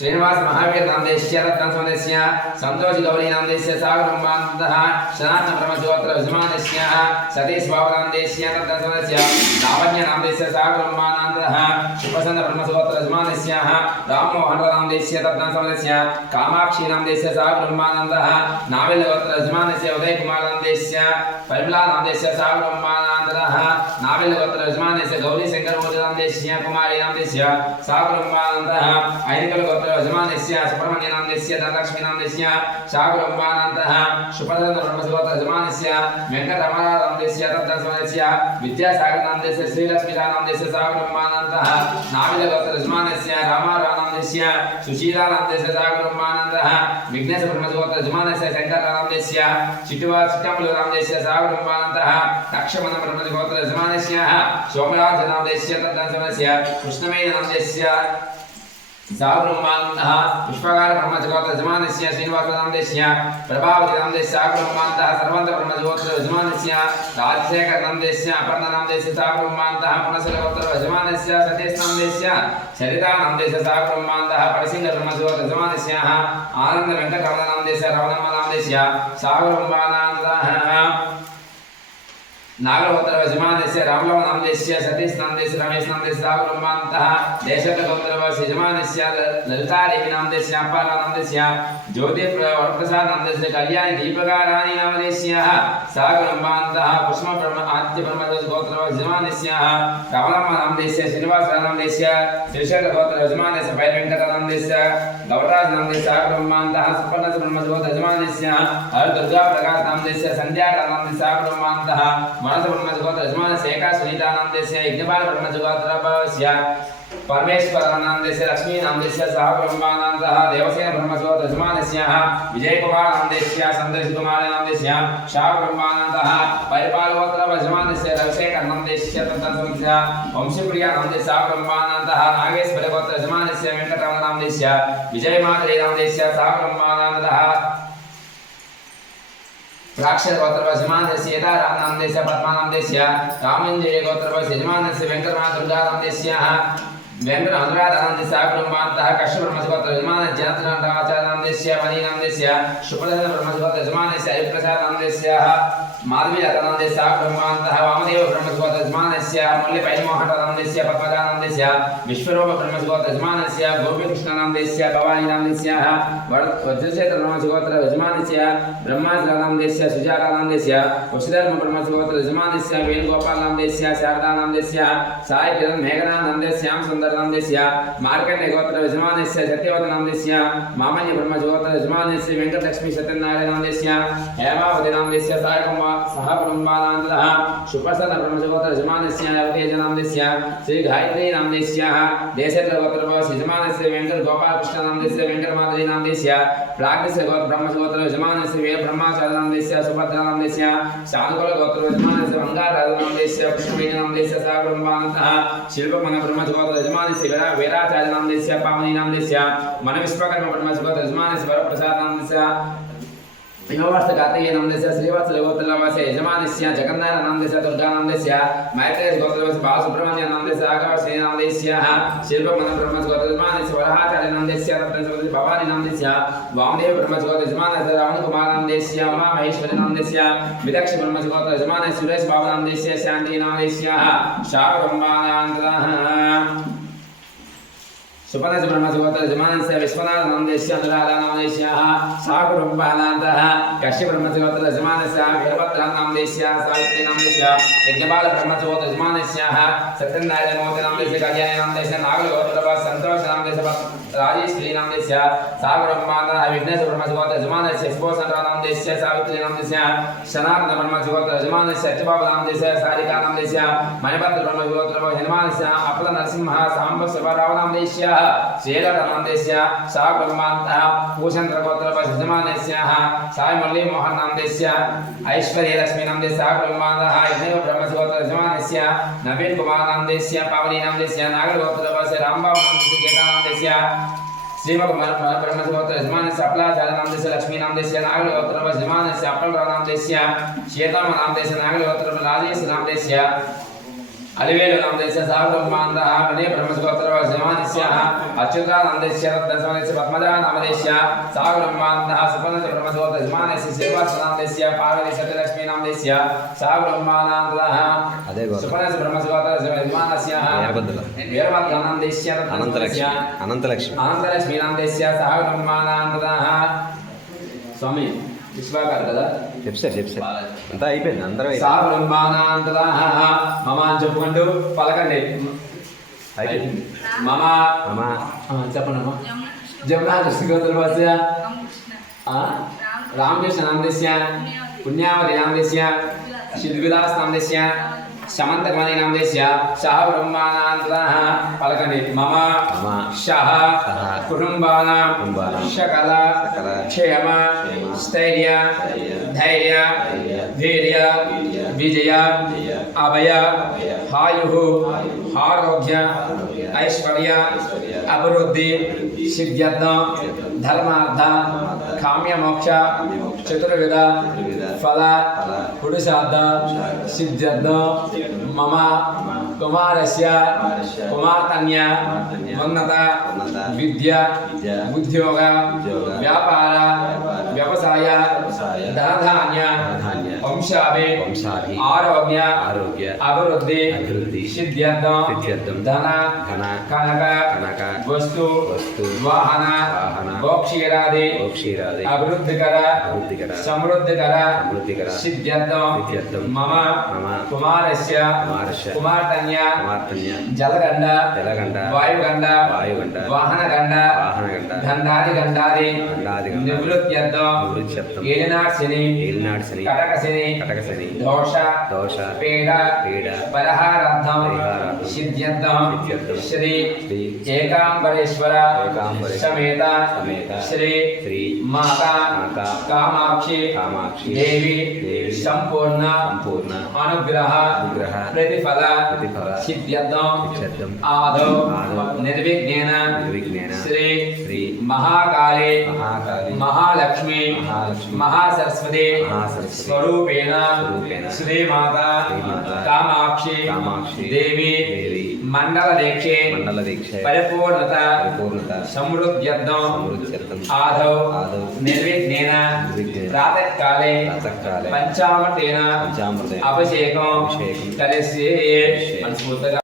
श्रीनिवास महावीर नामदेश्य रत्नसमदेश्य संतोष गौरी नामदेश्य सागरम्बान्तः सनातन ब्रह्मज्योत्र विजमानस्य सतीश बाबू नामदेश्य रत्नसमदेश्य लावण्य नामदेश्य सागरम्बानन्तः शुभसंद ब्रह्मज्योत्र विजमानस्य राममोहन नामदेश्य रत्नसमदेश्य कामाक्षी नामदेश्य सागरम्बानन्तः नाविल गोत्र विजमानस्य उदय कुमार नामदेश्य परिमला नामदेश्य सागरम्बानन्तः नाविल गोत्र विजमानस्य गौरी शंकर नामदेश्य कुमारी नामदेश्य सागरम्बानन्तः ऐनिकल गोत्र यजमानस्य सुब्रह्मण्य नामदेश्य धनलक्ष्मी नामदेश्य शाकुरम्बानन्तः सुप्रसन्न ब्रह्मज्योत्र यजमानस्य वेंकटरमण नामदेश्य रत्नसमदेश्य विद्यासागर नामदेश्य श्रीलक्ष्मी नामदेश्य शाकुरम्बानन्तः नाविल गोत्र यजमानस्य रामाराव नामदेश्य सुशीला नामदेश्य शाकुरम्बानन्तः विघ्नेश ब्रह्मज्योत्र यजमानस्य शंकर नामदेश्य चिट्टुवा चिट्टमलु नामदेश्य शाकुरम्बानन्तः लक्ष्मण ब्रह्मज्योत्र यजमानस्य सोमराज नामदेश्य रत्नसमदेश्य कृष्णमेय नामदेश्य सागरम्बानन्तः पुष्पकार ब्रह्मज्योत्र यजमानस्य श्रीनिवास नामदेश्य प्रभावती नामदेश्य सागरम्बानन्तः सर्वंत ब्रह्मज्योत्र यजमानस्य राजशेखर नामदेश्य अपर्णा नामदेश्य सागरम्बानन्तः पुनसल गोत्र यजमानस्य सतीश नामदेश्य सरिता नामदेश्य सागरम्बानन्तः परसिंह ब्रह्मज्योत्र यजमानस्य आनंद वेंकटरमण नामदेश्य रवणम्म नामदेश्य सागरम्बानन्तः नागरगोत्र यजमानस्य रामलव नामदेश्य सतीश नामदेश्य रमेश नामदेश्य सागरम्बानन्तः देशत गोत्र यजमानस्य ललितादेवी नामदेश्य अप्पारा नामदेश्य ज्योति प्रसाद नामदेश्य कल्याणी दीपिका रानी नामदेश्य सागरम्बानन्तः पुष्प ब्रह्म आदित्य ब्रह्मदेव गोत्र यजमानस्य रमणम्म नामदेश्य श्रीनिवास नामदेश्य श्रीशैल गोत्र यजमानस्य पै वेंकट नामदेश्य गौरराज नामदेश्य सागरम्बानन्तः सुपर्ण ब्रह्म गोत्र यजमानस्य हर दुर्गा प्रकाश नामदेश्य संध्या नामदेश्य सागरम्बानन्तः मनस ब्रह्मज्योत्र यजमानस्य एका सुनीता नामदेश्य यज्ञपाल ब्रह्मज्योत्र परमेश्वर नामदेश्य लक्ष्मी नामदेश्य सागरम्बानन्तः देवसेन ब्रह्मज्योत्र यजमानस्य विजय कुमार नामदेश्य संदेश कुमार नामदेश्य सागरम्बानन्तः परिपाल गोत्र यजमानस्य रविशेखर नामदेश्य तत्समस्य वंशप्रिया नामदेश्य सागरम्बानन्तः नागेश्वर गोत्र यजमानस्य वेंकटरमण नामदेश्य विजय माधुरी नामदेश्य सागरम्बानन्तः प्राक्षर गोत्र यजमानस्य सीताराम नामदेश्य पद्मा नामदेश्य रामंजय गोत्र यजमानस्य वेंकटरमण दुर्गा नामदेश्य वेंकट अनुराध नामदेश्य सागरम्बानन्तः कश्यप ब्रह्मज्योत्र यजमानस्य जनार्दन रामाचार्य नामदेश्य मणि नामदेश्य सुप्रसन्न ब्रह्मज्योत्र यजमानस्य हरिप्रसाद नामदेश्य माधवी लता नामदेश्य सागरम्बानन्तः वामदेव ब्रह्मज्योत्र यजमानस्य मुरली पैलमोहन नामदेश्य पद्मजा नामदेश्य विश्वरूप ब्रह्मज्योत्र यजमानस्य गोपीकृष्ण नामदेश्य भवानी नामदेश्य वज्रशेखर ब्रह्मज्योत्र यजमानस्य ब्रह्माचल नामदेश्य सुजाता नामदेश्य वसुधर्म ब्रह्मज्योत्र यजमानस्य वेणुगोपाल नामदेश्य शारदा नामदेश्य साई किरण मेघना नामदेश्य श्याम सुंदर नामदेश्य मार्कंडेय गोत्र यजमानस्य सत्यवत नामदेश्य मामल्य ब्रह्मज्योत्र यजमानस्य वेंकट लक्ष्मी सत्यनारायण नामदेश्य हेमावती नामदेश्य सायकुमार सह ब्रह्मानन्दः सुप्रसन्न ब्रह्मज्योत्र यजमानस्य अवतेज नामदेश्य श्री गायत्री नामदेश्य देशत्र गोत्र यजमानस्य वेंकट गोपाल कृष्ण नामदेश्य वेंकट माधुरी नामदेश्य प्राग्निस्य गोत्र ब्रह्मज्योत्र यजमानस्य वीर ब्रह्माचार्य नामदेश्य सुभद्रा नामदेश्य शांतकुल गोत्र यजमानस्य बंगाराज नामदेश्य कृष्णवेद नामदेश्य सागरम्बानन्तः शिल्पमन ब्रह्मज्योत्र यजमानस्य वीराचार्य नामदेश्य पावनी नामदेश्य मन विश्वकर्म ब्रह्मज्योत्र यजमानस्य वरप्रसाद नामदेश्य विमोवर्ष कार्तिकेय नामदेश्य श्रीवत्स गोत्रवास्य यजमानस्य जगन्नाथ नामदेश्य दुर्गा नामदेश्य मैत्रेय गोत्रवास्य बालसुब्रह्मण्य नामदेश्य आकाश नामदेश्य शिल्पमन ब्रह्मज्योत्र यजमानस्य वरहाचार्य नामदेश्य रत्नसमदेश्य भवानी नामदेश्य वामदेव ब्रह्मज्योत्र यजमानस्य रावण कुमार नामदेश्य उमा महेश्वरी नामदेश्य विदक्ष ब्रह्मज्योत्र यजमानस्य सुरेश बाबू नामदेश्य शांति नामदेश्य शाकुरम्बानन्तः सुपर्ण ब्रह्मज्योत्र यजमानस्य विश्वनाथ नामदेश्य अनुराधा नामदेश्य सागरम्बानन्तः कश्यप ब्रह्मज्योत्र यजमानस्य वीरभद्र नामदेश्य सावित्री नामदेश्य यज्ञपाल ब्रह्मज्योत्र यजमानस्य सत्यनारायण मोहन नामदेश्य कल्याणी नामदेश्य नागरगोत्र संतोष नामदेश्य राजेश्वरी नामदेश्य सागरम्बानन्तः विघ्नेश ब्रह्मज्योत्र यजमानस्य सुभोषचंद्र नामदेश्य सावित्री नामदेश्य सनातन ब्रह्मज्योत्र यजमानस्य अच्युतबाबु नामदेश्य सारिका नामदेश्य मणिभद्र ब्रह्मज्योत्र यजमानस्य अपल नरसिंह सांब शिवराव नामदेश्य श्रीलता नामदेश्य सागरम्बानन्तः भूषंद्र गोत्र यजमानस्य साई मुरली मोहन नामदेश्य ऐश्वर्य लक्ष्मी नामदेश्य सागरम्बानन्तः यज्ञ ब्रह्मज्योत्र यजमानस्य नवीन कुमार नामदेश्य पावनी नामदेश्य नागरगोत्र रामबाबू नामदेश्य गेता नामदेश्य श्रीमद ब्रह्मज्योत्र यजमानस्य अपलाचार्य नामदेश्य लक्ष्मी नामदेश्य नागरगोत्र यजमानस्य अपलराव नामदेश्य श्वेताम नामदेश्य नागरगोत्र राजेश नामदेश्य अलिवेलु नामदेस्य साब्रह्मानन्दः मने ब्रह्मसुगोत्रवसमानस्य अच्युतानन्दस्य रत्नसमानस्य पद्मजा नामदेस्य साब्रह्मानन्दः सुपनस्य ब्रह्मसुगोत्रवसमानस्य श्रीवासनामदेस्य पार्वती सत्यलक्ष्मी नामदेस्य साब्रह्मानन्दः सुपनस्य ब्रह्मसुगोत्रवसमानस्य वीरभद्रानन्दस्य अनन्तलक्ष्मी नामदेस्य साब्रह्मानन्दः स्वामी విశ్వాకారు కదా చెప్పారు అంతా అయిపోయింది అందరూ సా బ్రహ్మానందః మమ అని చెప్పుకుంటూ పలకండి అయిపోయింది మమ మమ చెప్పండి అమ్మా జమునా దృష్టిగోత్రవస్య రామకృష్ణ నామదేస్య పుణ్యావతి నామదేస్య సిద్ధివిలాస్ నామదేస్య శమంతకమణి నామదేస్య సహ బ్రహ్మానందః పలకండి మమ సహ కుటుంబానాం సకల క్షేమ స్థైర్య ధైర్య వీర్య విజయ అభయ ఆయు ఆరోగ్య ఐశ్వర్య అభివృద్ధి సిద్ధ్యర్థం ధర్మార్థ కామ్యమోక్ష చతుర్విధ ఫల పురుషార్థ సిద్ధ్యర్థం మమ కుమారస్య కుమార్తన్య ఉన్నత విద్య ఉద్యోగ వ్యాపార వ్యవసాయ ధనధాన్య వంశాభి ఆరోగ్య అభివృద్ధి సిద్ధ్యర్థం ధన కనక వస్తు వాహన భోక్షీరాది అభివృద్ధికర సమృద్ధికర సిద్ధ్యర్థం మమ కుమారస్య కుమార్తన్య జలగండ వాయుగండ వాహనగండ గండాది నివృత్త్యర్థం ఏలినాడు శని కటక శని దోష పీడ పరిహారార్థం సిద్ధ్యర్థం శ్రీ ఏకాంబరేశ్వర సమేత శ్రీ మాతా కామాక్షి దేవి సంపూర్ణ అనుగ్రహ ప్రతిఫల సిద్ధ్యర్థం ఆదౌ నిర్విఘ్నేన శ్రీ మహాకాళి మహాలక్ష్మి మహాసరస్వతి స్వరూపేణ శ్రీమాత కామాక్షి దేవి మండల దీక్షే పరిపూర్ణత సమృద్ధ్యర్థం ఆదౌ నిర్విఘ్నేన ప్రాతకాలే పంచామృతేన అభిషేకం కలిసి మనస్ఫూర్తిగా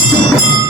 Thank you.